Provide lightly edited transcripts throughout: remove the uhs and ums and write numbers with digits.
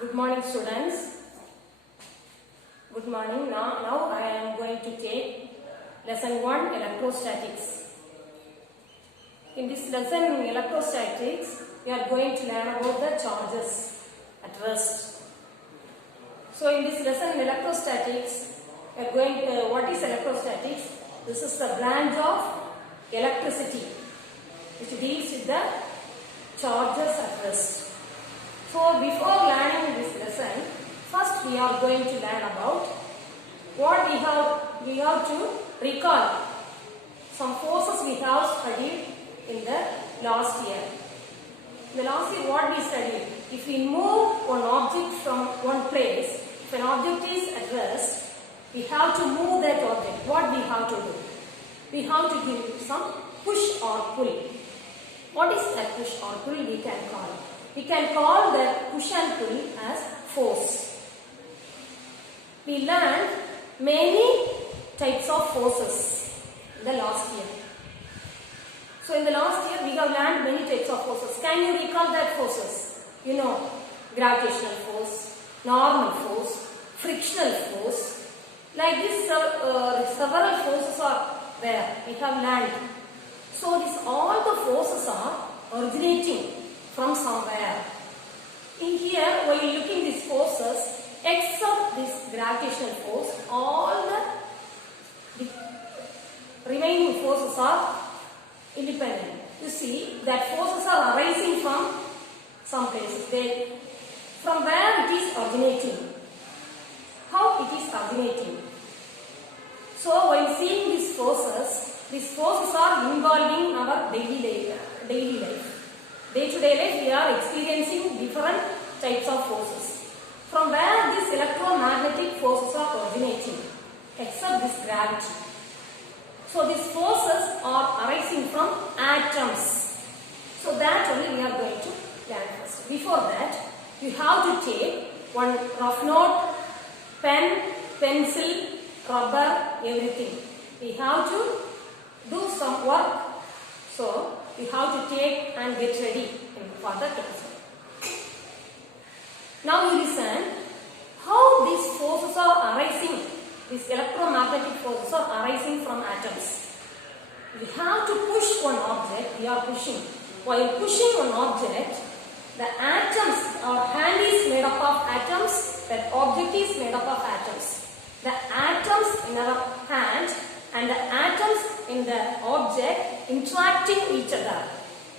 Good morning, students. Good morning. Now I am going to take lesson 1 electrostatics. In this lesson electrostatics, we are going to learn about the charges at rest. So in this lesson electrostatics, we are going to, what is electrostatics? This is the branch of electricity which deals with the charges at rest. So before learning this lesson, first we are going to learn about what we have to recall some forces we have studied in the last year. In the last year what we studied? If we move one object from one place, if an object is at rest, we have to move that object. What we have to do? We have to give some push or pull. What is that push or pull we can call? We can call that push and pull as force. We learned many types of forces in the last year. So in the last year we have learned many types of forces. Can you recall that forces? You know, gravitational force, normal force, frictional force. Like this several forces are there. We have learned. So all the forces are originating from somewhere. In here, while looking these forces, except this gravitational force, all the remaining forces are independent. You see that forces are arising from some places. From where it is originating. How it is originating. So while seeing these forces are involving our daily life. Day-to-day life, we are experiencing different types of forces. From where these electromagnetic forces are originating, except this gravity. So these forces are arising from atoms. So that only we are going to learn first. Before that, you have to take one rough note, pen, pencil, rubber, everything. We have to do some work. So you have to take and get ready for the class. Now you listen how these forces are arising. These electromagnetic forces are arising from atoms. We have to push one object. We are pushing. While pushing one object, the atoms, our hand is made up of atoms. That object is made up of atoms. The atoms in our hand and the atoms in the object interacting each other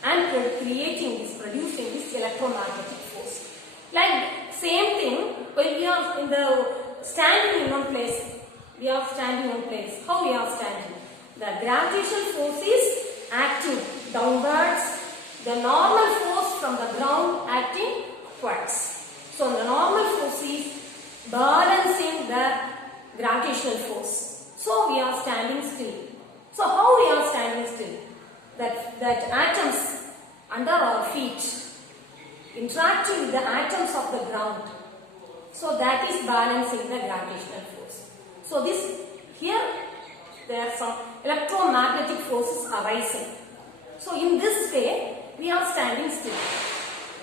and producing this electromagnetic force. Like same thing, when we are standing in one place, we are standing in one place. How we are standing? The gravitational force is acting downwards. The normal force from the ground acting upwards. So the normal force is balancing the gravitational force. So we are standing still. So how we are standing still? That atoms under our feet interacting with the atoms of the ground. So that is balancing the gravitational force. So here there are some electromagnetic forces arising. So in this way we are standing still.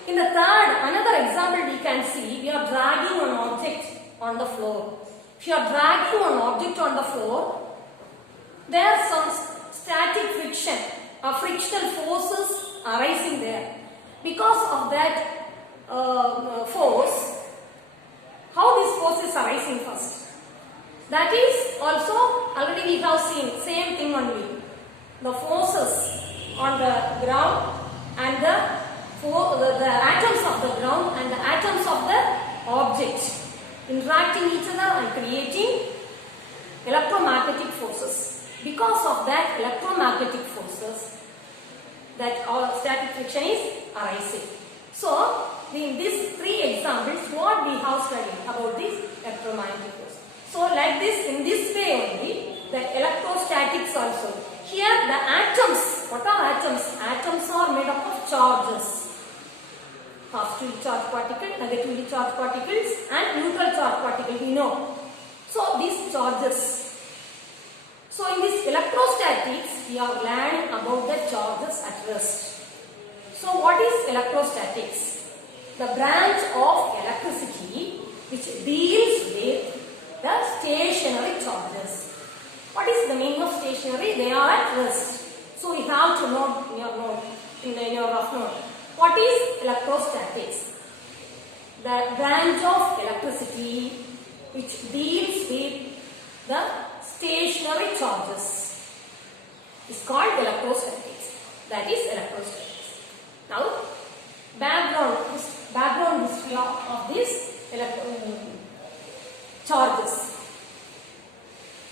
In the another example we can see, we are dragging an object on the floor. If you are dragging an object on the floor, there are some static friction or frictional forces arising there. Because of that force, how this force is arising first? That is also already we have seen, same thing only. The forces on the ground and the atoms of the ground and the atoms of the object interacting each other and creating electromagnetic forces. Because of that electromagnetic forces, that static friction is arising. So, in these three examples, what we have studied about this electromagnetic force. So, like this, in this way only, the electrostatics also. Here, the atoms. What are atoms? Atoms are made up of charges. Positively charged particles, negatively charged particles and neutral charged particles, we know. So these charges. So in this electrostatics, we are learning about the charges at rest. So what is electrostatics? the branch of electricity which deals with the stationary charges. What is the meaning of stationary? They are at rest. So you have to know in your note, in your rough note. What is electrostatics? The branch of electricity which deals with the stationary charges is called electrostatics. That is electrostatics. Now, background history of these charges.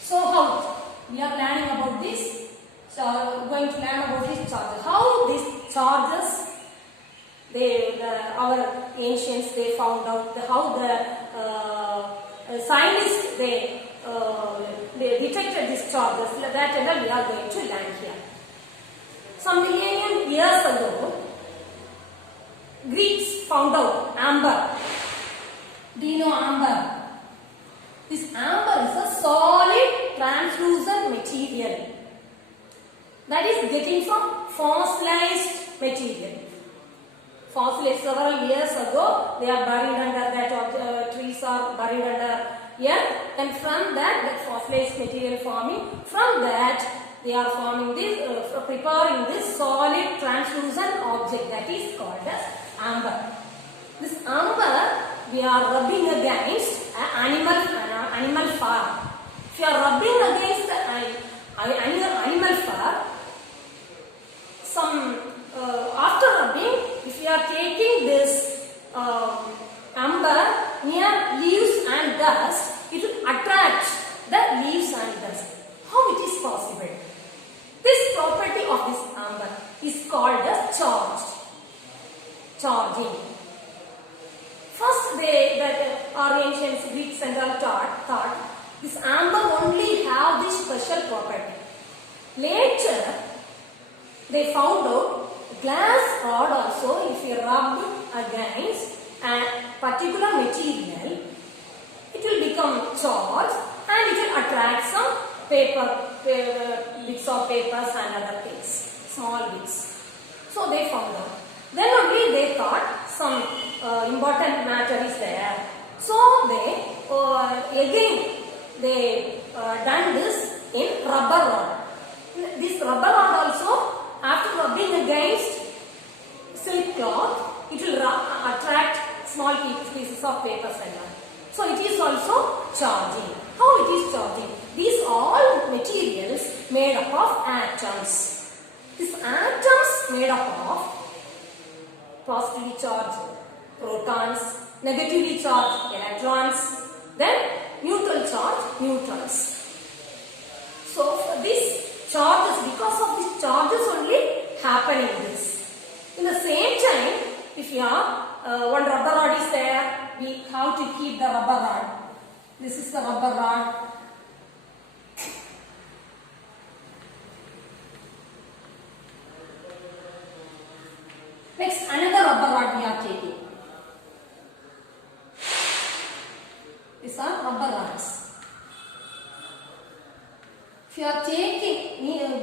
So how we are learning about this? So going to learn about these charges. How these charges, our ancients, they found out how the scientists they detected these charges. That and all we are going to learn here. Some millennium years ago, Greeks found out amber. Do you know amber? This amber is a solid translucent material that is getting from fossilized material. Fossilized several years ago, they are buried under that, trees are buried under earth, and from that fossilized material forming, from that they are forming this, preparing this solid translucent object that is called as amber. This amber we are rubbing against animal fur. If you are rubbing against animal fur, after rubbing, if you are taking this amber near leaves and dust, it will attract the leaves and dust. How it is possible? This property of this amber is called as charging. First, our ancient Greeks and all thought this amber only have this special property. Later, they found out glass rod also, if you rub against a particular material, it will become charged and it will attract some bits of papers and other things, small bits. So they found out. Then only they thought some important matter is there. So they done this in rubber rod. This rubber rod also, after rubbing against silk cloth, it will attract small pieces of papers and all. So it is also charging. How it is charging? These all materials made up of atoms. These atoms made up of positively charged protons, negatively charged electrons, then neutral charged neutrons. So for these charges, because of these charges only happening this. In the same time, if you are one rubber rod is there, we have to keep the rubber rod. This is the rubber rod. Next, another rubber rod we are taking. These are rubber rods. If you are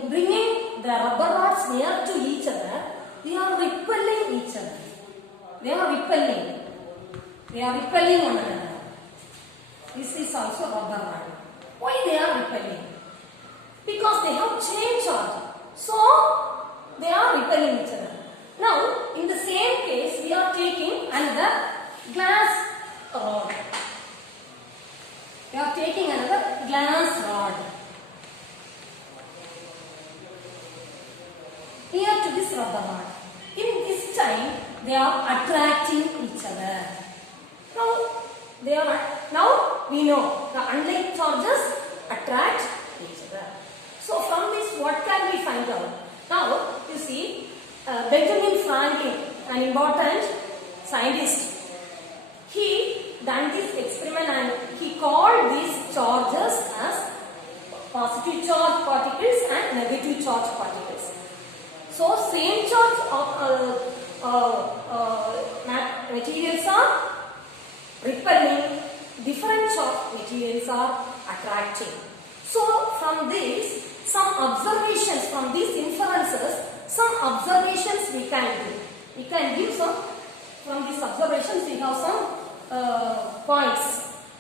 bringing the rubber rods near to each other, they are repelling each other. They are repelling one another. This is also rubber rod. Why they are repelling? Because they have chain charge. So, they are repelling each other. Now, in the same case, we are taking another glass rod. We are taking another glass rod. Near to this rubber rod. In this time, they are attracting each other. Now we know the unlike charges attract each other. So from this, what can we find out? Now you see, Benjamin Franklin, an important scientist, he done this experiment and he called these charges as positive charge particles and negative charge particles. So same charge materials are repelling, different charge materials are attracting. So from this, some observations, from these inferences, some observations we can do. We can give some from these observations we have some points.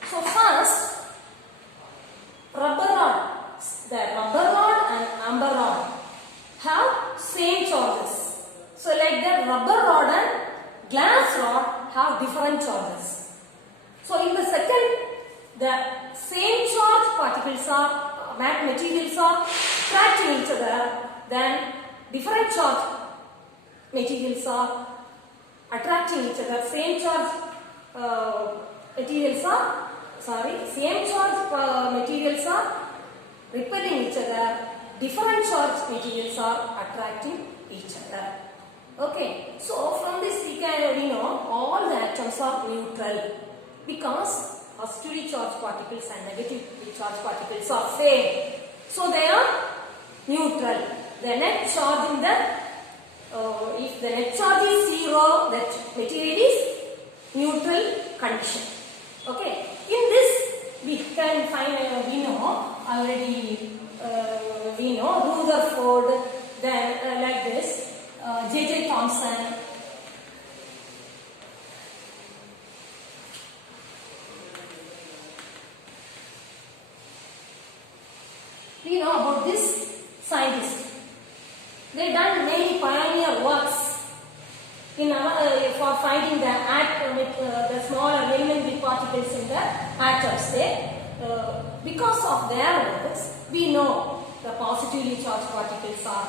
So first, rubber rod. The rubber rod and amber rod have same charges. So like the rubber rod and glass rod have different charges. So in the second, the same charge particles are materials are attracting each other, then different charge materials are attracting each other. Same charge materials are repelling each other. Different charge materials are attracting each other. Okay, so from this we know all the atoms are neutral because positively charged particles and negatively charged particles are same. So they are neutral. The net charge in the if the net charge is zero, that material is neutral condition. Okay, in this we can find we know already we know Rutherford, then like this J.J. Thomson. We know about this scientist. They done many pioneer works in for finding the smaller elementary particles in the atoms. Because of their works, we know the positively charged particles are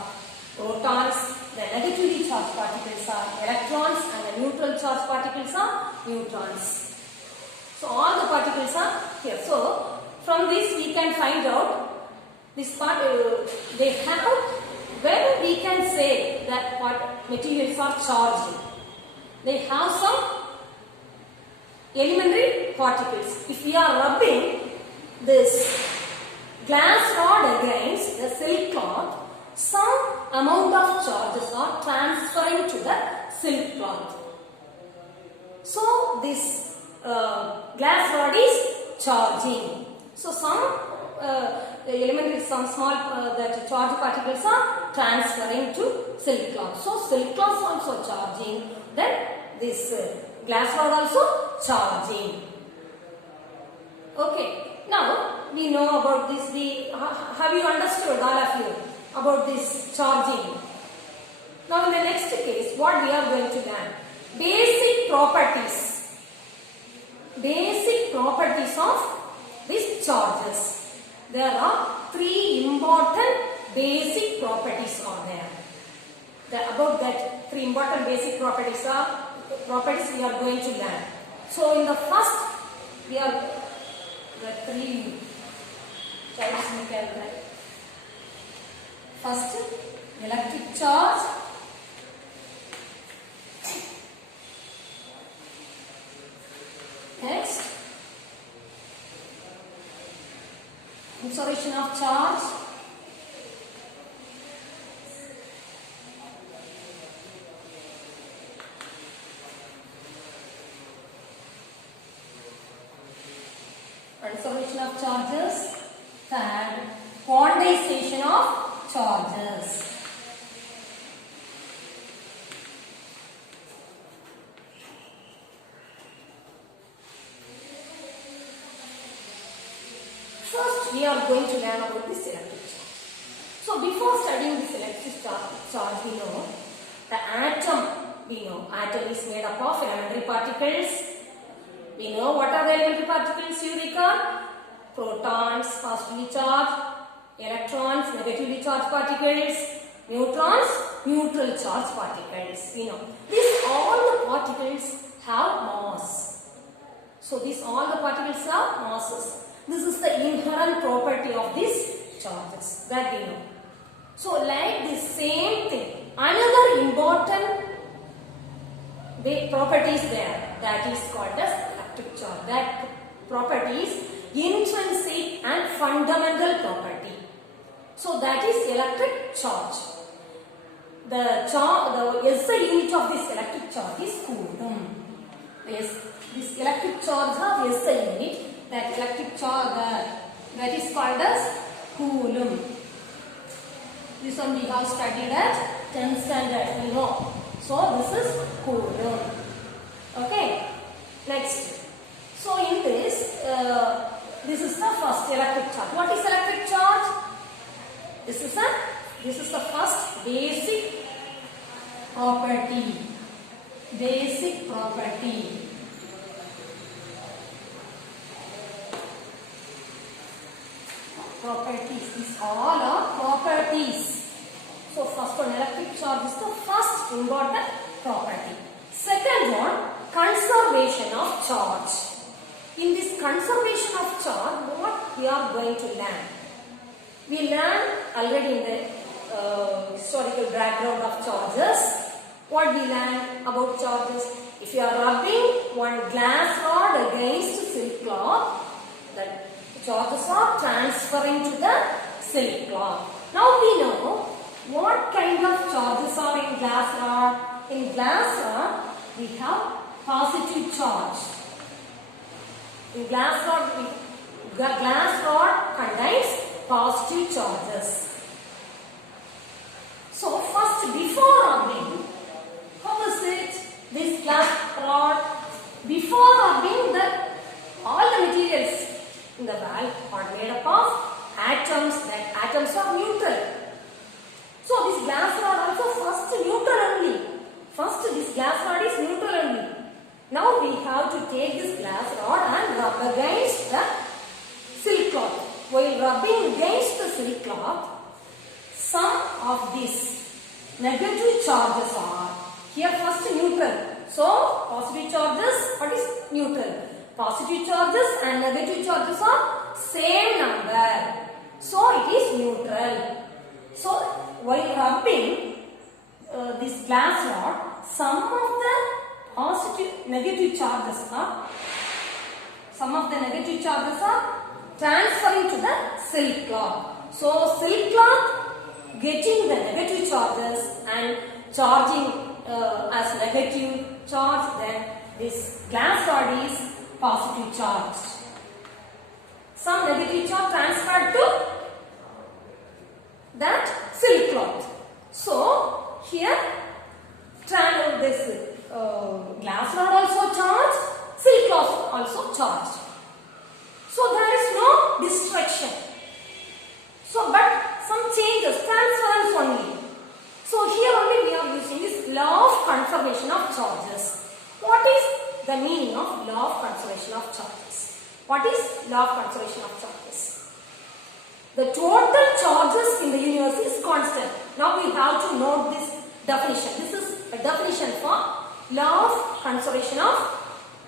protons, the negatively charged particles are electrons, and the neutral charged particles are neutrons. So all the particles are here. So from this we can find out this part they have, when we can say that what materials are charged. They have some elementary particles. If we are rubbing this glass rod against the silk cloth, some amount of charges are transferring to the silk cloth. So this glass rod is charging. So some elementary, some small that charge particles are transferring to silk cloth. So silk cloth also charging. Then this glass rod also charging. Okay. Now we know about this. Have you understood, all of you, about this charging? Now in the next case, what we are going to learn? Basic properties. Basic properties of these charges. There are three important basic properties are there. About that three important basic properties we are going to learn. So in the first, we are the three types we can write. First, electric charge. Next, conservation of charge. Conservation of charges. Third, quantization of charges. First, we are going to learn about this electric charge. So, before studying this electric charge, we know the atom. We know atom is made up of elementary particles. We know what are the elementary particles, you recall? Protons, positively charged, electrons, negatively charged particles, neutrons, neutral charged particles. We know. All the particles have mass. So, all the particles have masses. This is the inherent property of these charges that we know. So, like the same thing, another important property is there, that is called as electric charge. That property is intrinsic and fundamental property. So that is electric charge. The SI unit of this electric charge is coulomb. Yes, this electric charge of SI unit, that electric charge that is called as coulomb. This one we have studied at 10th standard, we know. So this is coulomb. Okay. Next. So in this, this is the first electric charge. What is electric charge? This is the first basic property. Basic property. Properties. These all are properties. So first one, electric charge is the first important property. Second one, conservation of charge. In this conservation of charge, what we are going to learn? We learned already in the historical background of charges. What we learned about charges? If you are rubbing one glass rod against silk cloth, the charges are transferring to the silk cloth. Now we know what kind of charges are in glass rod. In glass rod, we have positive charge. In glass rod contains positive charges. So first, before rubbing, how is it? This glass rod, before rubbing, all the materials in the valve are made up of atoms. That atoms are neutral. So this glass rod also first neutral only. First this glass rod is neutral only. Now we have to take this glass rod and rub against the silk cloth. While rubbing against the silk cloth, some of these negative charges are here first neutral. So positive charges, what is neutral? Positive charges and negative charges are same number. So it is neutral. So while rubbing this glass rod, some of the negative charges are transferring to the silk cloth. So silk cloth getting the negative charges and charging as negative charge, then this glass rod is positive charge. Some negative charge transferred to that silk cloth. So here this glass rod also charged, silk cloth also charged. So there is no destruction. So but some changes, transference only. So here only we are using this law of conservation of charges. What is the meaning of law of conservation of charges? What is law of conservation of charges? The total charges in the universe is constant. Now we have to note this definition. This is a definition for law of conservation of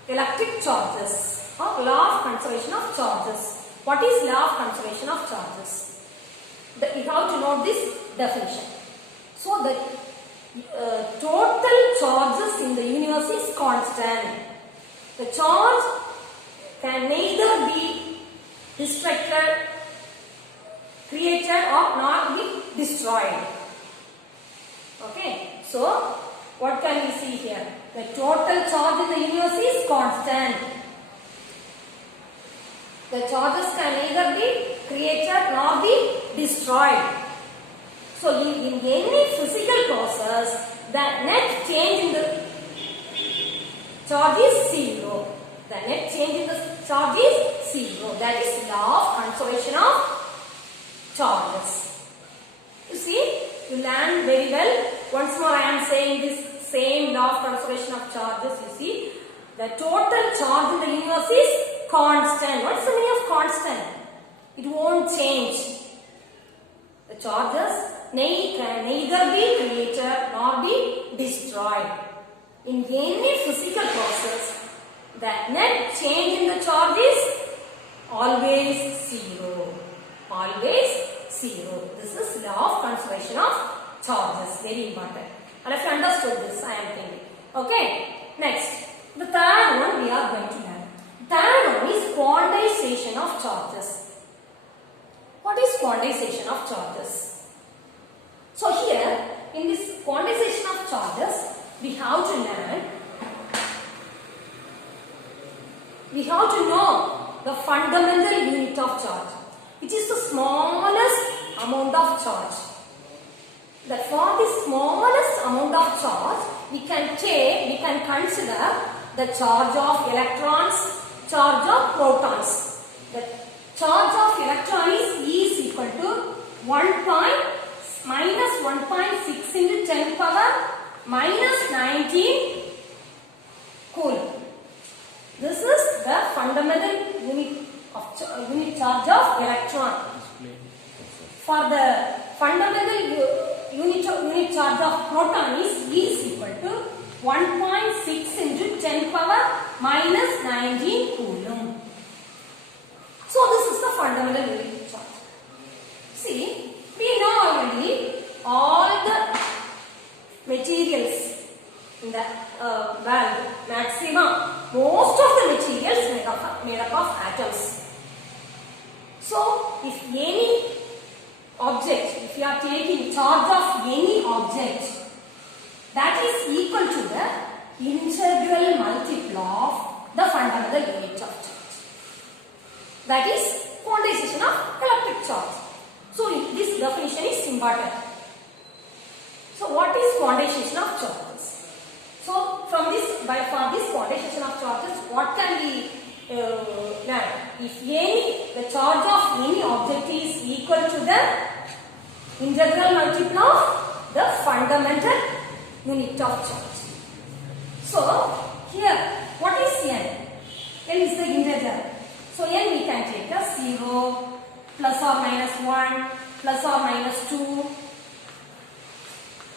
electric charges or law of conservation of charges. What is law of conservation of charges? We have to note this definition. So the total charges in the universe is constant. The charge can neither be destructed, created or not be destroyed. Okay. So what can we see here? The total charge in the universe is constant. The charges can neither be created nor be destroyed. So in any physical process, the net change in the charge is zero. The net change in the charge is zero. That is law of conservation of charges. You see, you learn very well. Once more I am saying this same law of conservation of charges. You see, the total charge in the universe is constant. What is the meaning of constant? It won't change. The charges can neither be created nor be destroyed. In any physical process, the net change in the charge is always zero. Always zero. This is law of conservation of charges. Very important. And if you understood this, I am thinking. Okay. Next, the third one we are going to learn. Third one is quantization of charges. What is quantization of charges? So here, in this quantization of charges, we have to learn, we have to know the fundamental unit of charge, which is the smallest amount of charge. That for the smallest amount of charge, we can consider the charge of electrons, charge of protons. The charge of electron is E is equal to minus 1.6 into 10 power minus 19 coulomb. This is the fundamental unit charge of electron. For the fundamental unit charge of proton is E is equal to 1.6 into 10 power minus 19 coulomb. So this is the fundamental unit charge. See, we know already all the materials in the world, maximum, most of the materials made up of atoms. So, if any object, if you are taking charge of any object, that is equal to the integral multiple of the fundamental unit of charge. That is quantization of electric charge. So, this definition is important. So, what is quantization of charges? So, for this quantization of charges, what can we learn? If the charge of any object is equal to the integral multiple of the fundamental unit of charge. So, here, what is n? N is the integer. So, n we can take as 0, plus or minus 1, plus or minus 2,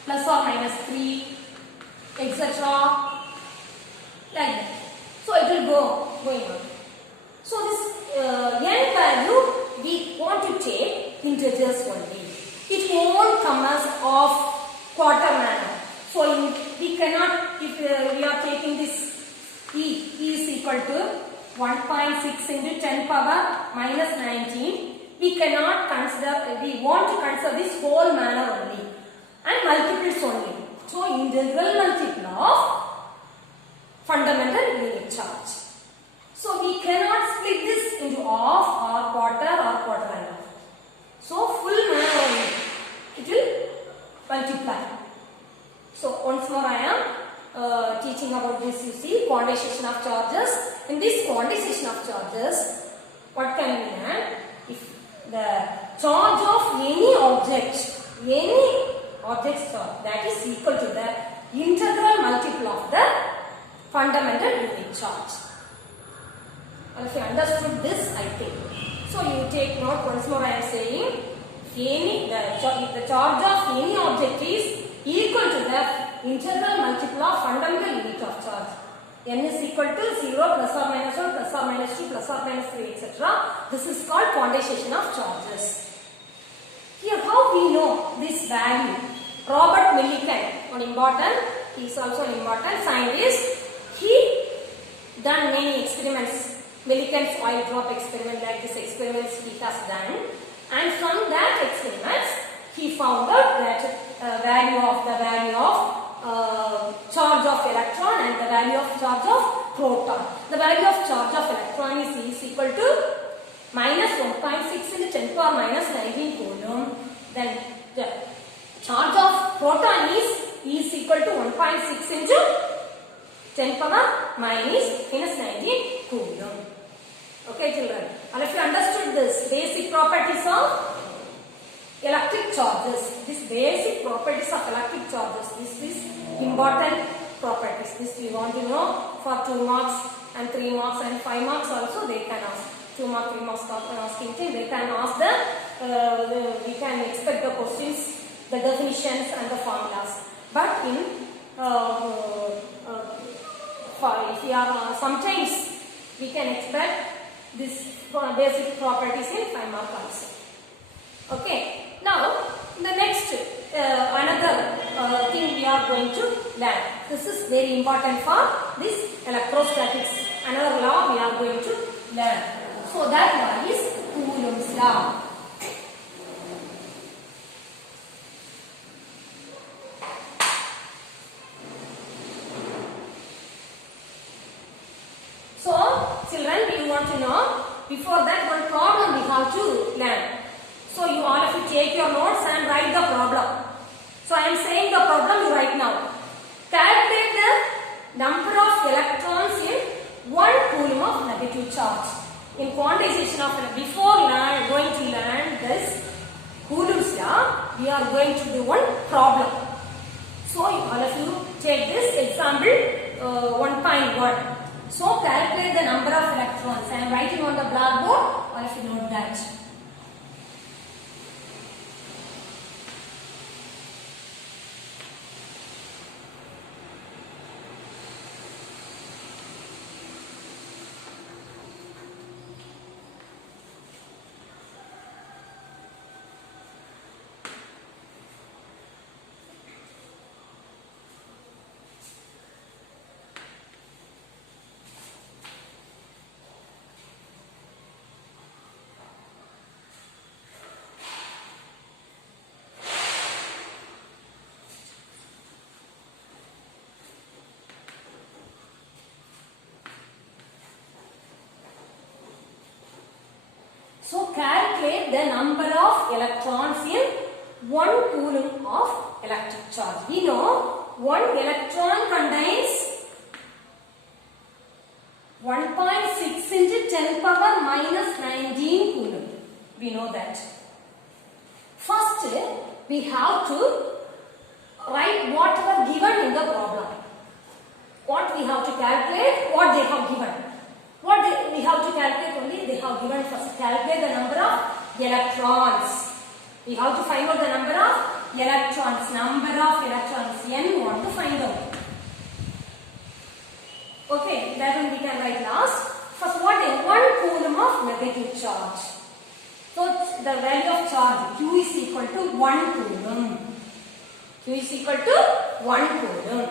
plus or minus 3, etc. Like that. So it will going on. So this n value we want to take integers only. It won't come as of quarter manner. So we cannot, if we are taking this E is equal to 1.6 into 10 power minus 19. We cannot consider, we want to consider this whole manner only and multiples only. So, integral multiple of fundamental unit charge. So, we cannot split this into half or quarter and half. So, full manner only, it will multiply. So, once more I am teaching about this, you see, quantization of charges. In this quantization of charges, what can we learn? If the charge of any object charge, that is equal to the integral multiple of the fundamental unit charge. If you understood this, I think. So you take note, once more I am saying, if the charge of any object is equal to the integral multiple of fundamental unit of charge. N is equal to 0, plus or minus 1, plus or minus 2, plus or minus 3, etc. This is called quantization of charges. Here, how we know this value? Robert Millikan, he is also an important scientist. He done many experiments. Millikan's oil drop experiment, like this experiments he has done. And from that experiments, he found out that value of charge of electron and the value of charge of proton. The value of charge of electron is equal to minus 1.6 into 10 power minus 19 coulomb. Then the charge of proton is equal to 1.6 into 10 power minus 19 coulomb. Okay, children. And if you understood this basic properties of electric charges, this basic properties of electric charges, this is important properties. This we want to know for 2 marks and 3 marks and 5 marks also they can ask. 2 marks, 3 marks asking thing, they can ask we can expect the questions, the definitions and the formulas. But in if we are sometimes we can expect this basic properties in 5 marks also. Okay. Now the next another thing we are going to learn. This is very important for this electrostatics. Another law we are going to learn. So that law is Coulomb's law. So children, you want to know, before that one problem we have to learn. So you all of you take your notes and write the problem. So I am saying the problem you write now. Calculate the number of electrons negative charge. In quantization of before going to learn this Coulomb's law, we are going to do one problem. So all of you take this example 1.1. So calculate the number of electrons. I am writing on the blackboard. All of you note that. So calculate the number of electrons in 1 coulomb of electric charge. We know 1 electron contains 1.6 into 10 power minus 19 coulomb. We know that. First, we have to write whatever given in the problem. What we have to calculate, what they have given. We have to calculate only, they have given first. Calculate the number of electrons. We have to find out the number of electrons. Number of electrons. N we want to find out. Okay, that one we can write last. First, what is 1 coulomb of negative charge? So, the value of charge Q is equal to 1 coulomb. Q is equal to 1 coulomb.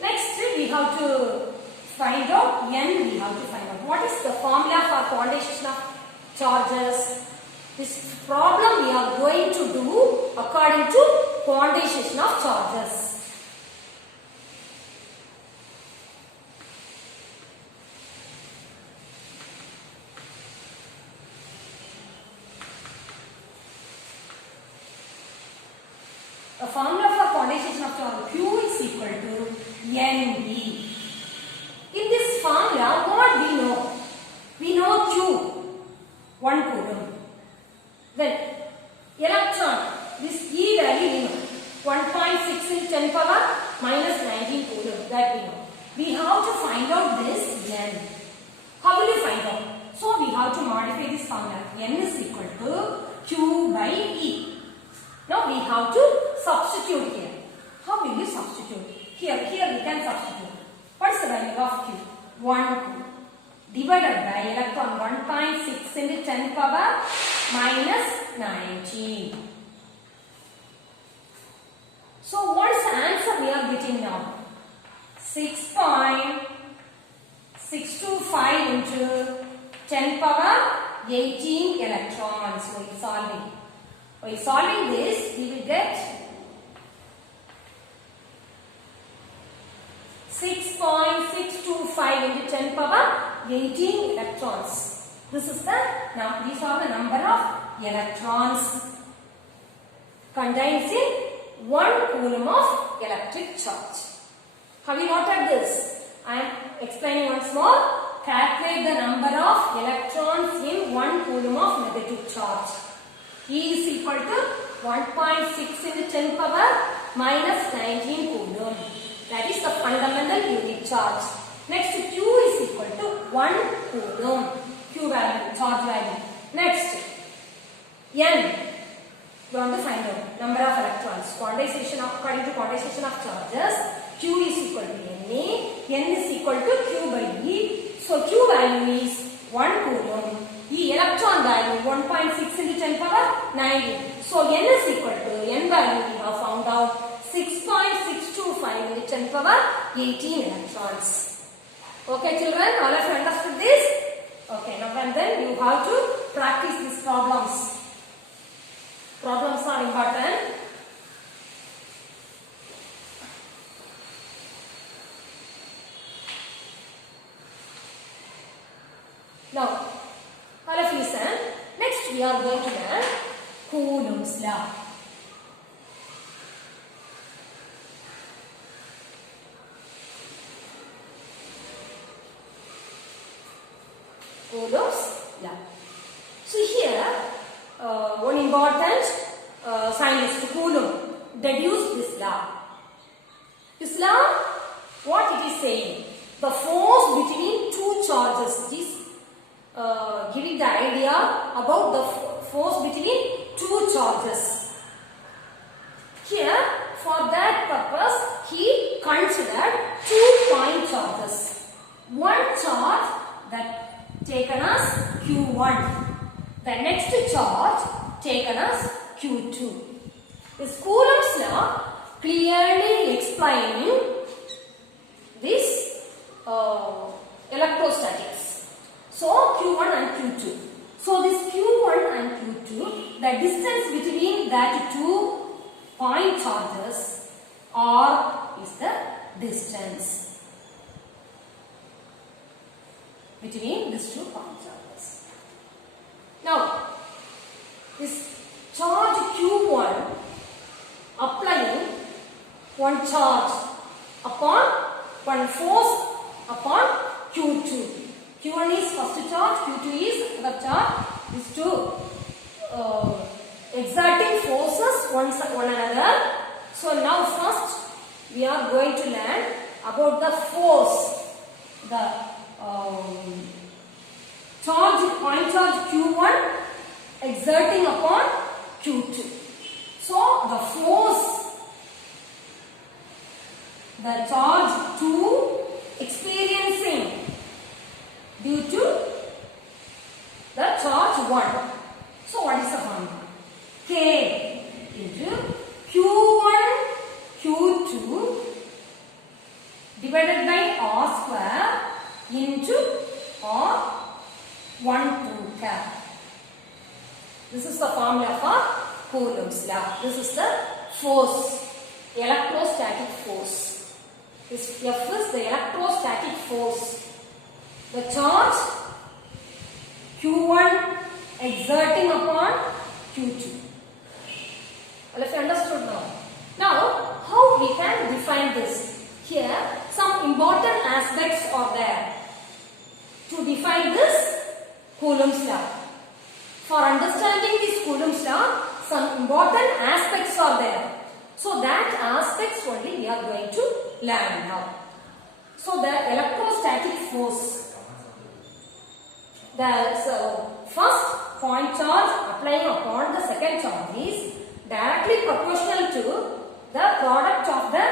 Next, we have to find out N, we have to find out. What is the formula for quantization of charges? This problem we are going to do according to quantization of charges. The formula for quantization of charge Q is equal to NB. In this formula, what we know? We know Q, 1 coulomb. Then electron, this E value we know, 1.6 into 10 power minus 19 coulomb, that we know. We have to find out this N. How will you find out? So we have to modify this formula. N is equal to Q by E. Now we have to substitute here. How will you substitute? Here we can substitute. What is the value of Q? 1 divided by electron 1.6 into 10 power minus 19. So what is the answer we are getting now? 6.625 into 10 power 18 electrons. So we are solving. By solving this, we will get 6.625 into 10 power 18 electrons. This is the these are the number of electrons contains in 1 coulomb of electric charge. Have you noted this? I am explaining once more. Calculate the number of electrons in 1 coulomb of negative charge. E is equal to 1.6 into 10 power minus 19 coulomb. That is the fundamental unit charge. Next, Q is equal to 1 coulomb. Q value, charge value. Next, N. We want to find out number of electrons. According to quantization of charges, Q is equal to Na. N is equal to Q by E. So Q value is 1 coulomb. E electron value 1.6 into 10 power 19. So N is equal to N value we have found out 6.625 into 10 power 18 electrons. Okay children, all of you understood this? Okay, now and then you have to practice these problems. Problems are important. Now, all of you listen. Next we are going to learn Coulomb's law. Coulomb's law. So here, one important scientist, Coulomb, deduced this law. This law, what it is saying? The force between two charges. It is giving the idea about the force between two charges. Here, for that purpose, he considered 2 point charges. One charge that taken as Q1. The next charge taken as Q2. This Coulomb's law clearly explaining this electrostatics. So Q1 and Q2. So this Q1 and Q2, the distance between that 2 point charges R is the distance between these 2 point charges. Now, this charge Q1 applying one charge upon one force upon Q2. Q1 is first charge, Q2 is the charge. These two exerting forces one another. So now first we are going to learn about the force. The point charge Q1 exerting upon Q2. So the force the charge 2 experiencing due to the charge 1. So what is the formula? K into Q1 Q2 divided by R square into R 1 2 cap. This is the formula for Coulomb's law. This is the force, electrostatic force. This F is the electrostatic force. The charge Q1 exerting upon Q2. Well, if you understood now. Now, how we can define this? Here, some important aspects are there. To define this Coulomb's law. For understanding this Coulomb's law, some important aspects are there. So that aspects only we are going to learn now. So the electrostatic force. The first point charge applying upon the second charge is directly proportional to the product of the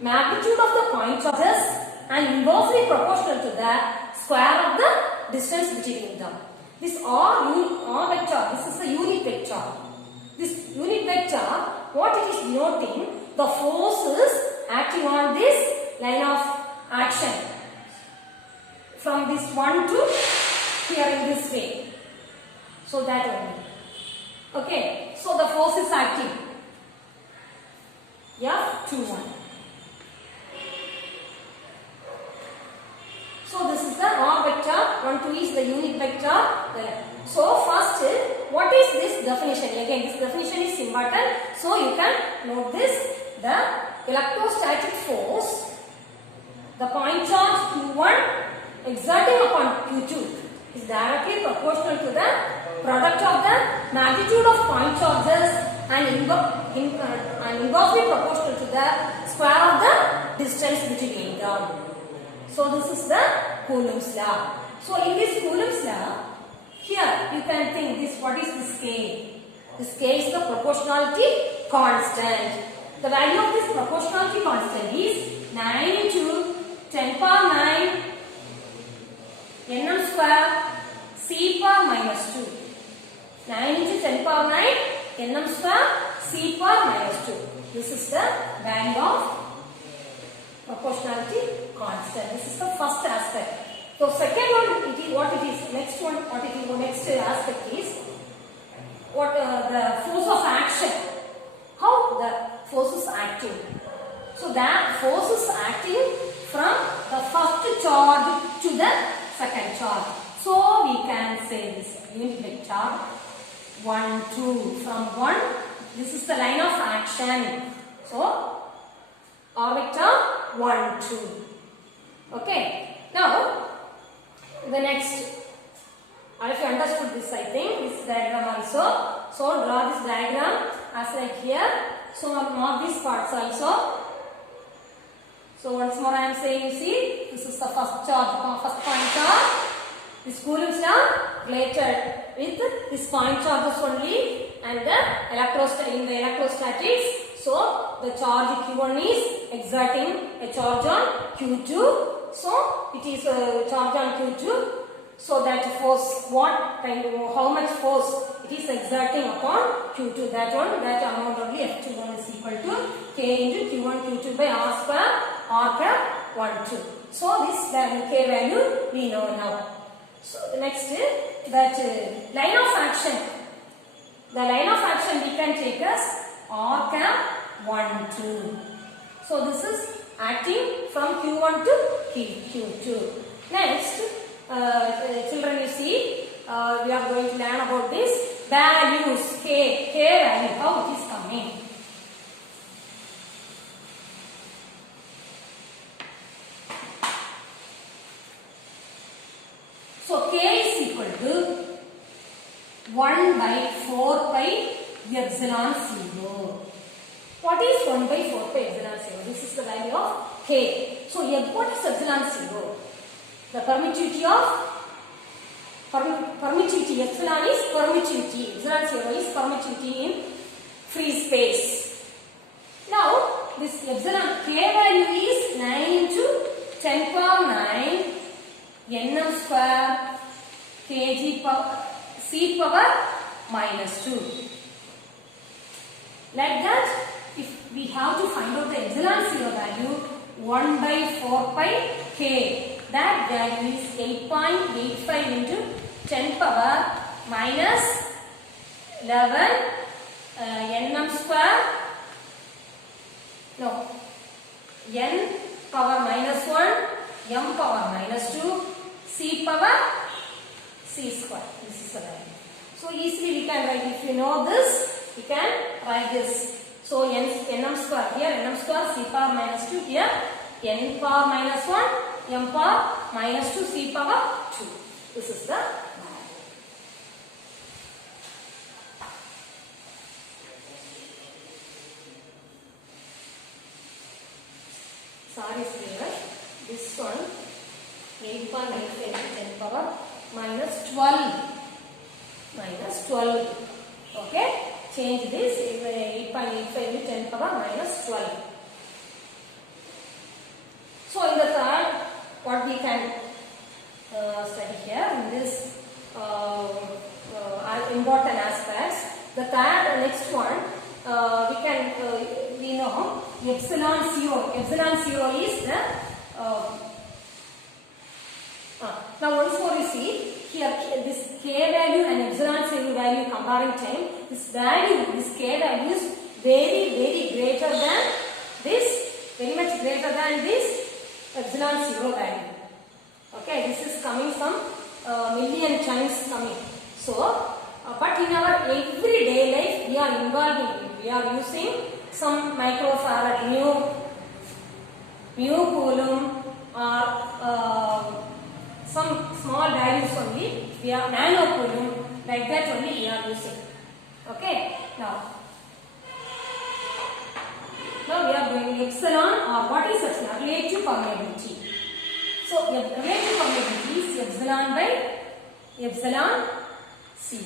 magnitude of the point charges and inversely proportional to the square of the distance between them. This R vector, this is the unit vector. This unit vector, what it is denoting? The forces acting on this line of action. From this 1 to here in this way. So that only. Okay. So the force is acting. F21. So this is the R vector. 1 2 is the unit vector. So first, what is this definition? Again, this definition is important. So you can note this. The electrostatic force, the point charge Q1 exerting upon Q2 is directly proportional to the product of the magnitude of point charges and inversely proportional to the square of the distance between them. So this is the Coulomb's law. So in this Coulomb's law, here you can think this. What is this K? This K is the proportionality constant. The value of this proportionality constant is 9 into 10 power 9 nm square C power minus 2. 9 into 10 power 9 nm square C power minus 2. This is the value of proportionality constant. This is the first aspect. So second one, it is what it is. Next one, what it is. Next aspect is what the force of action. How the force is acting. So that force is acting from the first charge to the second charge. So we can say this unit vector 1 2 from 1. This is the line of action. So R vector 1 2. Okay. Now the next I have understood this, I think, this diagram also. So draw this diagram as like here. So mark these parts also. So once more I am saying, you see, this is the first charge, first point charge. This Coulombs law related with this point charges only and the electrostatics. So the charge Q1 is exerting a charge on Q2. So it is a charge on Q2. So that force, what kind of, how much force it is exerting upon Q2, that amount only F21 is equal to K into Q1 Q2 by R square R cap 1 2. So this value, K value we know now. So the next is that line of action. The line of action we can take as R cap 1 2. So this is acting from Q1 to Q2. Next, children, you see, we are going to learn about this values, K value, how it is coming. So K is equal to 1 by 4 pi epsilon 0. What is 1 by 4 pi epsilon 0? This is the value of K. So what is epsilon 0? The permittivity of permittivity, epsilon is permittivity, epsilon 0 is permittivity in free space. Now this epsilon K value is 9 into 10 power 9 nm square kg power C power minus 2. Like that, if we have to find out the epsilon 0 value, 1 by 4 pi K. That value is 8.85 into 10 power minus 11 nm square. No, n power minus 1, m power minus 2, c power c square. This is the value. So easily we can write. If you know this, we can write this. So nm square here, nm square, c power minus 2 here, n power minus 1. M power minus 2, C power 2. This is the value. Sorry, students. This one 8.85 into 10 power minus 12. Minus 12. Okay? Change this 8.85 into 10 power minus 12. So in the third, what we can study here in this important aspects. The third, next one, we know epsilon 0. Epsilon 0 is the now once more you see here this K value and epsilon 0 value comparing time. This value, this K value is very greater than this, very much greater than this epsilon 0 value. Okay, this is coming some million times coming. So, but in our everyday life, we are involving, we are using some microfarad, mu coulomb or some small values only. We are nano coulomb, like that only we are using. Okay, now we are going epsilon, or what is epsilon? Relative permeability. So relative permeability is epsilon by epsilon 0.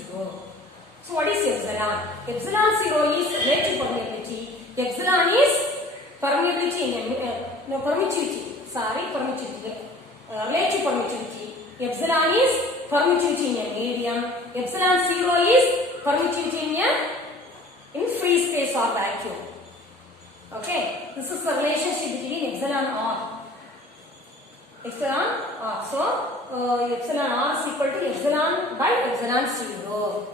So what is epsilon? Epsilon 0 is relative permeability. Epsilon is permeability in permittivity. Sorry, permittivity. Relative permittivity. Epsilon is permittivity in a medium. Epsilon 0 is permittivity in free space or vacuum. Okay, this is the relationship between epsilon r. Epsilon r. So epsilon r is equal to epsilon by epsilon 0.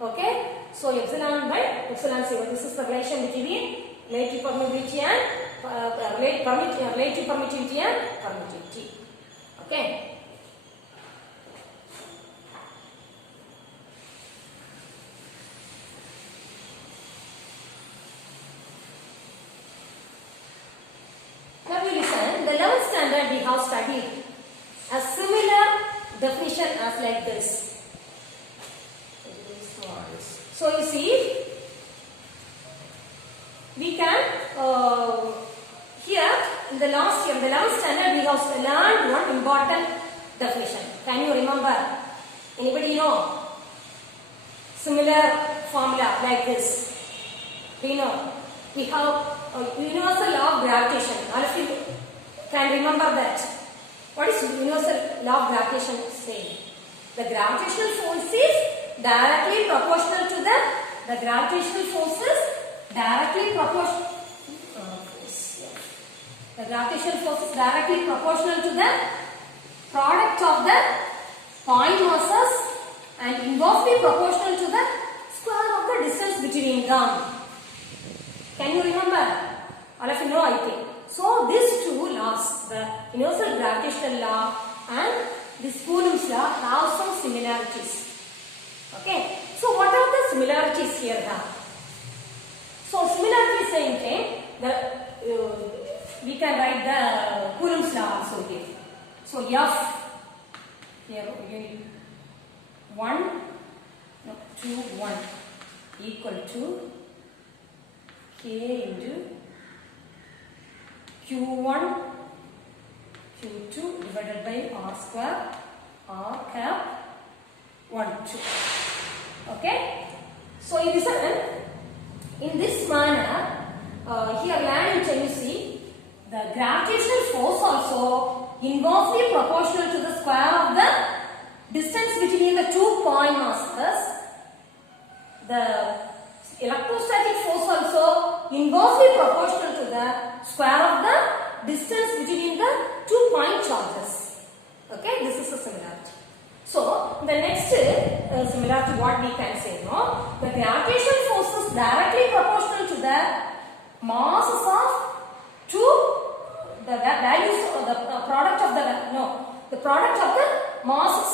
Okay, so epsilon by epsilon 0. This is the relation between relative permeability and relative permittivity and permittivity. Okay. Now we listen. The 11th standard we have studied a similar definition as like this. So you see, we can here in the last year, the 11th standard, we have learned one important definition. Can you remember? Anybody know? Similar formula like this. We know. We have universal law of gravitation. All of you can remember that. What is universal law of gravitation saying? The gravitational force is directly proportional to the gravitational forces directly proportional. The gravitational force is directly proportional to the product of the point masses and inversely proportional to the square of the distance between them. Can you remember? All of you know, I think. So these two laws, the universal gravitational law and this Coulomb's law, have some similarities. Okay. So what are the similarities here? So similarity saying we can write the Coulomb's law also here. So F here unit 1 equal to K into Q1 Q2 divided by R square R cap 1 2. Okay. So in this manner, here learning, can you see the gravitational force also inversely proportional to the square of the distance between the two point masses. The electrostatic force also inversely proportional to the square of the distance between the two point charges. Okay, this is a similarity. So the next similarity, what we can say, no, the gravitational force is directly proportional to the masses of the values of the product of the masses.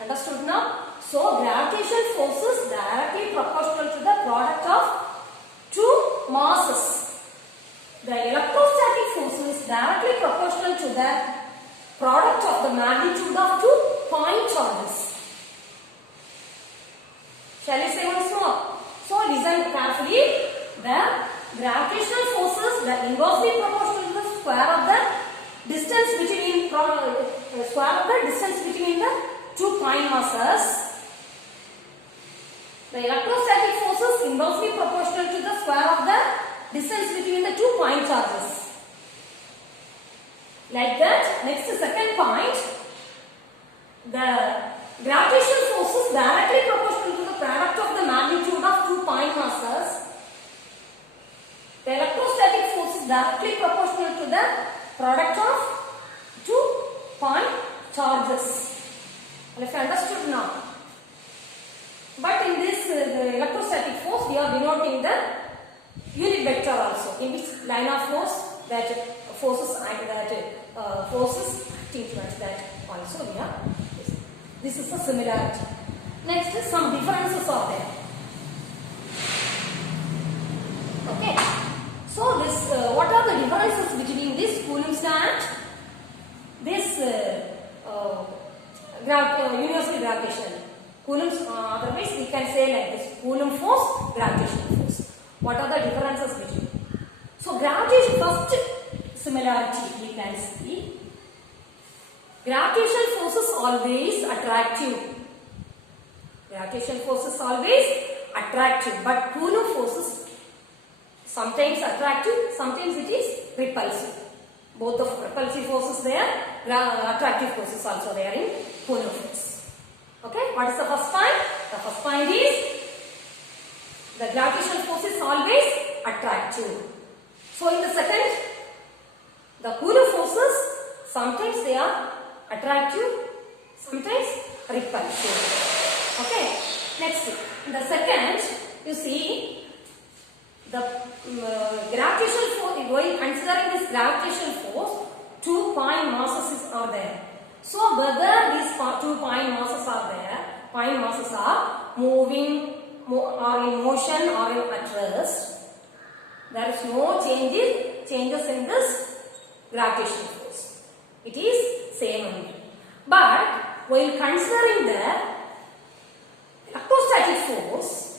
Understood now? So gravitational force is directly proportional to the product of two masses. The electrostatic force is directly proportional to the product of the magnitude of two point charges. Shall we say once more? So listen carefully. The gravitational forces are inversely proportional to the square of the distance between the two point masses. The electrostatic forces inversely proportional to the square of the distance between the two point charges. Like that. Next, second point. The gravitational force is directly proportional to the product of the magnitude of two point masses. The electrostatic force is directly proportional to the product of two point charges. Have you understood now? But in this electrostatic force, we are denoting the unit vector also. In which line of force that forces acting towards that also we are. This is a similarity. Next is some differences are there. Okay. So this what are the differences between this Coulomb's law and this universal gravitation? Coulomb's otherwise we can say like this: Coulomb force, gravitational force. What are the differences between? So gravitation, first similarity we can see. Gravitational force is always attractive. Gravitational force is always attractive, but Coulomb force is sometimes attractive, sometimes it is repulsive. Both of repulsive forces there, attractive forces also there in Coulomb force. Okay, what is the first point? The first point is the gravitational force is always attractive. So in the second, the Coulomb forces, sometimes they are attractive, sometimes repulsive. Okay, next, in the second, you see the gravitational force, while considering this gravitational force, two point masses are there. So whether these two point masses are there, point masses are moving or in motion or in at rest, there is no changes in this gravitational force. It is same only. But while considering the electrostatic force,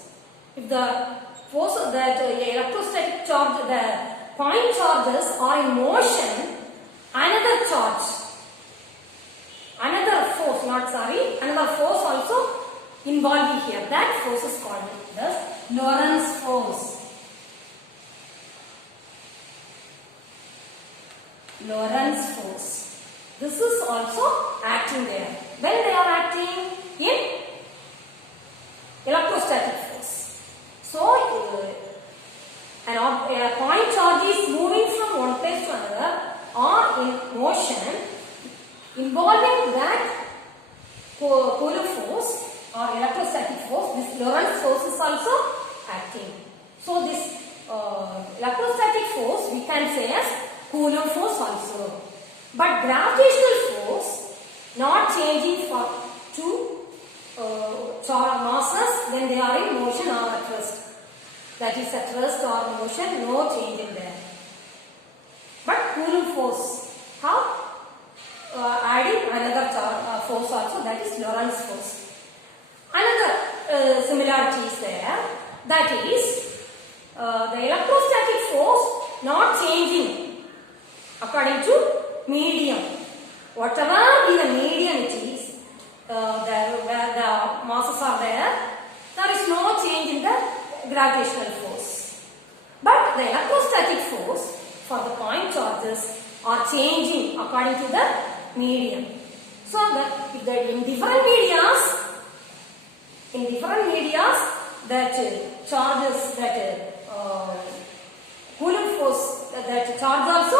the force that electrostatic charge, the point charges are in motion, another charge, another force, another force also involved here. That force is called the Lorentz force. Lorentz force. This is also acting there. When they are acting in electrostatic force. So, a point charge is moving from one place to another or in motion involving that Coulomb force or electrostatic force. This Lorentz force is also acting. So, this electrostatic force we can say as Coulomb force also. But gravitational force not changing for two masses when they are in motion or at rest. That is at rest or motion, no change in there. But Coulomb force, how? Adding another force also, that is Lorentz force. Another similarity is there, that is the electrostatic force not changing according to medium. Whatever be the medium it is, where the masses are there is no change in the gravitational force. But the electrostatic force for the point charges are changing according to the medium. So that in different medias, that charges, that Coulomb force, that charge also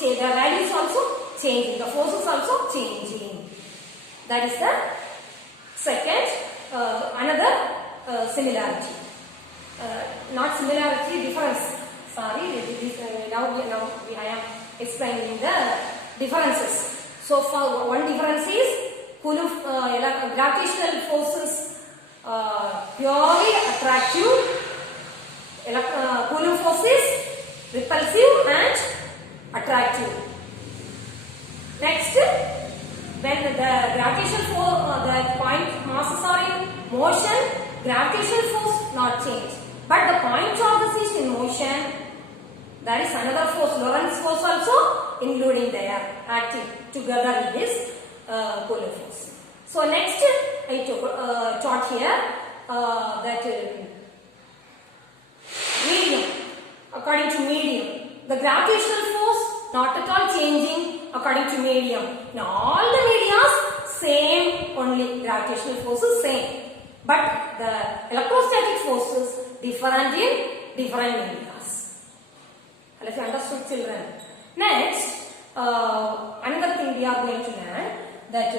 change, the values also changing, the forces also changing. That is the second another similarity. Not similarity, difference. Sorry, now I am explaining the differences. So for one difference is Coulomb gravitational forces purely attractive, Coulomb force is repulsive and attractive. Next, when the gravitational force, the point masses are in motion, gravitational force not change. But the point charges is in motion. That is another force, Lorentz force also including there, acting together with this Coulomb force. So next, I taught here that medium, according to medium. The gravitational force not at all changing according to medium. In all the medias, same only, gravitational force is same. But the electrostatic forces different in different medias. Have you understood, children? Next, another thing we are going to learn, that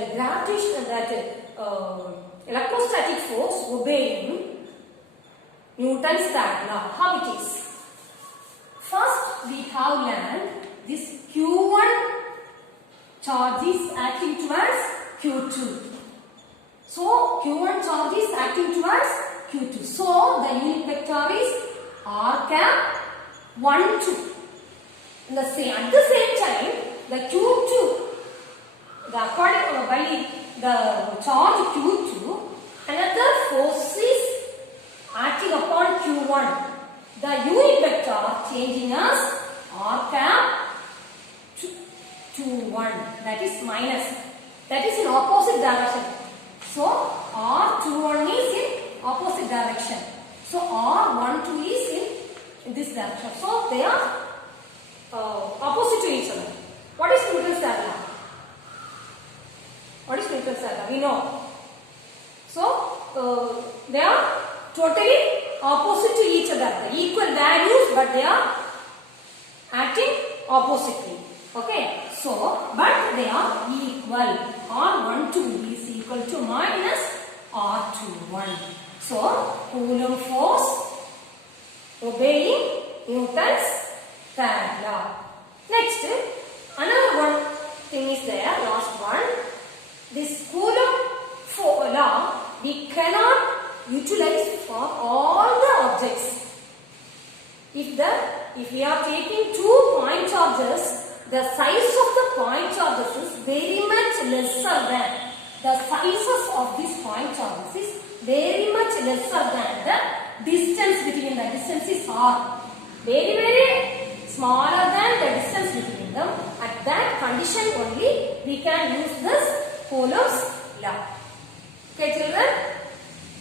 electrostatic force obeying Newton's third law. How it is? First, we have learned this Q1 charge is acting towards Q2. So, Q1 charge is acting towards Q2. So, the unit vector is r cap 1, 2. At the same time, the Q2, by the charge Q2, another force is acting upon Q1. The unit vector changing as r cap 2, 1. That is minus. That is in opposite direction. So, R21 is in opposite direction. So, R12 is in this direction. So, they are opposite to each other. What is Newton's third law? What is Newton's third law? We know. So, they are totally opposite to each other. The equal values, but they are acting oppositely. Okay. So, but they are equal. R12 is equal to minus R21. So, Coulomb force obeying Newton's third law. Next, another one thing is there, last one. This Coulomb law we cannot utilize for all the objects. If we are taking 2 point charges, the size of the point charges is very much lesser than the sizes of these point charges is very much lesser than the distance between the distance is r. Very, very smaller than the distance between them. At that condition only we can use this Coulomb's law. Okay, children?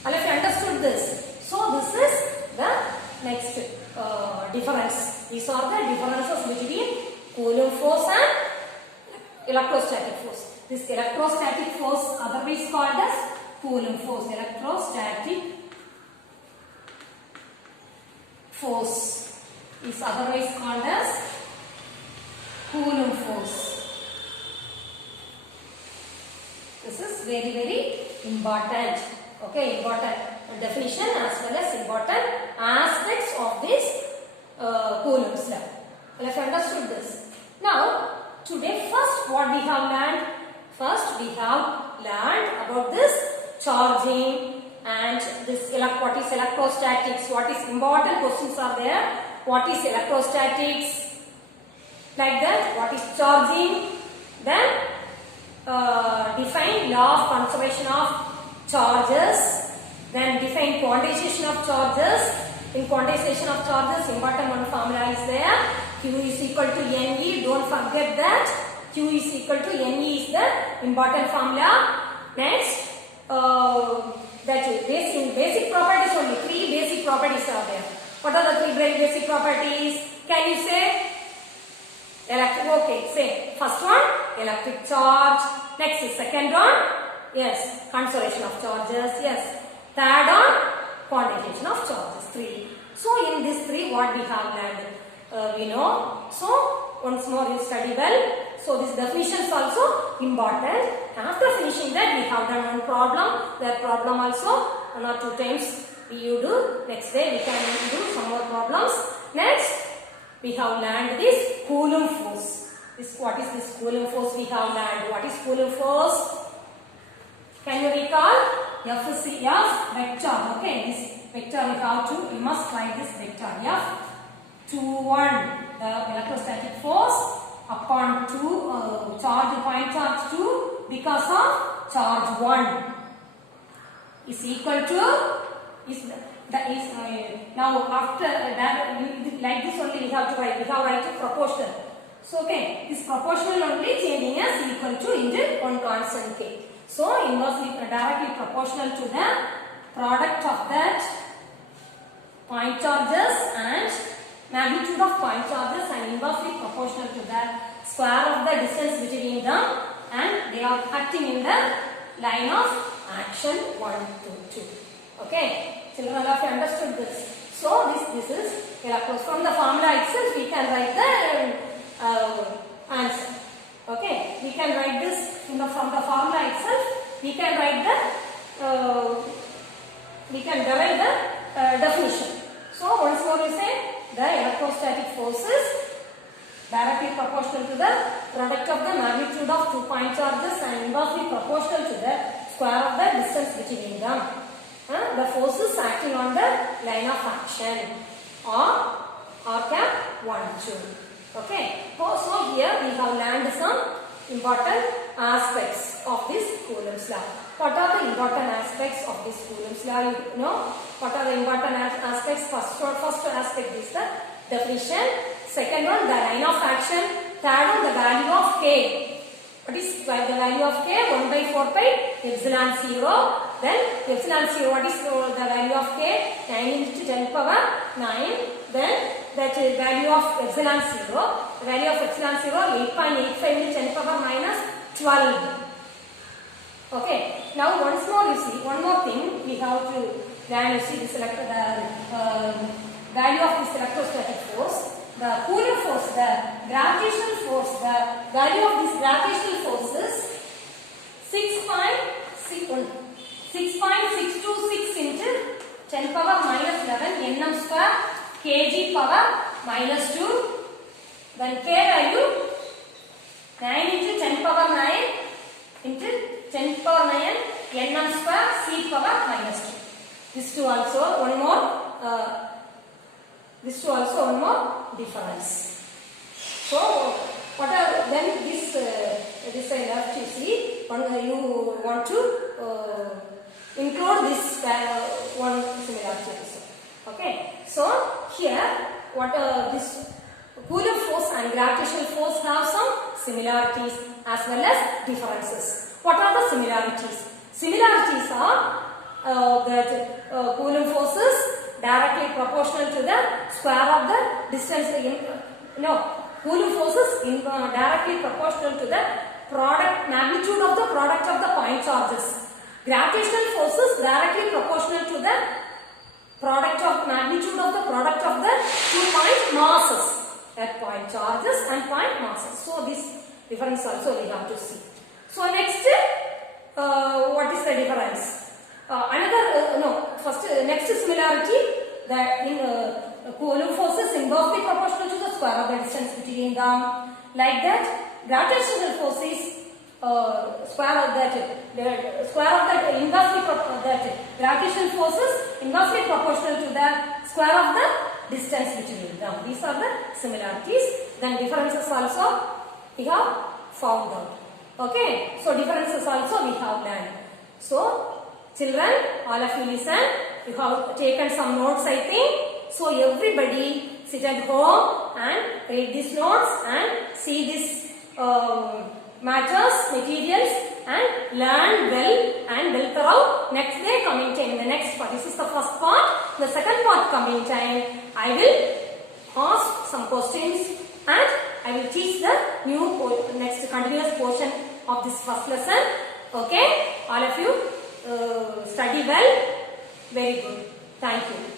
All of you understood this. So this is the next difference. These are the differences between Coulomb force and electrostatic force. This electrostatic force otherwise called as Coulomb force. Electrostatic force is otherwise called as Coulomb force. This is very, very important. Okay, important definition as well as important aspects of this Coulomb's law. Well, if you understood this. Now, today first what we have learned? First we have learned about this charging and this what is electrostatics. What is important questions are there. What is electrostatics? Like that. What is charging? Then define law of conservation of charges. Then define quantization of charges. In quantization of charges, important one formula is there. Q is equal to Ne. Don't forget that. Q is equal to Ne is the important formula. Next, that is basic properties only. 3 basic properties are there. What are the 3 basic properties? Can you say? Okay, say first one, electric charge. Next is second one, yes, conservation of charges. Yes. Third one, quantization of charges. 3. So in these 3, what we have learned, we know. So once more you study well. So this definition is also important. After finishing that, we have done one problem. That problem also 1 or 2 times you do. Next day we can do some more problems. Next, we have learned this Coulomb force. What is this Coulomb force we have learned? What is Coulomb force? Can you recall? F is F vector. Okay, this vector you must write this vector. F 2 1, the electrostatic force upon 2 point charge 2 because of charge 1 is equal to now after that like this only we have to write. We have write a proportional. So okay, this proportional only changing as equal to into one constant k. So inversely directly proportional to the product of that point charges and magnitude of point charges and inversely proportional to the square of the distance between them, and they are acting in the line of action 1 to 2. Okay, children, all of you understood this. So this is from the formula itself we can write the answer. Okay, we can write this from the formula itself. We can write we can derive the definition. So once more we say the electrostatic forces directly proportional to the product of the magnitude of 2 point charges and inversely proportional to the square of the distance between them. The forces acting on the line of action or cap 1 2. Okay. So here we have learned some important aspects of this Coulomb's law. What are the important aspects of this Coulomb's law? You know what are the important aspects? First aspect is the definition. Second one, the line of action. Third one, the value of k. What is the value of k? 1 by 4 pi epsilon 0. Then epsilon 0, what is the value of k? 9 into 10 power 9. Then that value of epsilon 0. The value of epsilon 0 8.85 into 10 power minus 12. Okay. Now once more you see, one more thing we have to learn. You see this the value of this electrostatic force. The Coulomb force, the gravitational force, the value of this gravitational force is 6.626 into 10 power minus 11 nm square kg power minus 2. Then k value 9 into 10 power 9 into 10 power 9 nm square c power minus 2. This two also one more difference. So what are then this I left you see you want to include this one similarity also. Okay. So here what this Coulomb force and gravitational force have some similarities as well as differences. What are the similarities? Similarities are that Coulomb force is directly proportional to the square of the distance. Coulomb force is directly proportional to the magnitude of the product of the point charges. Gravitational force is directly proportional to the magnitude of the product of the 2 point masses. At point charges and point masses. So this difference also we have to see. So next, what is the difference? Next similarity, that in Coulomb force is inversely proportional to the square of the distance between them. Like that, gravitational force is gravitational force is inversely proportional to the square of the distance between them. These are the similarities. Then differences also we have found out. Okay. So differences also we have learned. So children, all of you listen. You have taken some notes, I think. So everybody sit at home and read these notes and see this matters, materials, and learn well and well thorough. Next day coming time, the next part. This is the first part. The second part coming time, I will ask some questions and I will teach the next continuous portion of this first lesson. Okay, all of you study well. Very good. Thank you.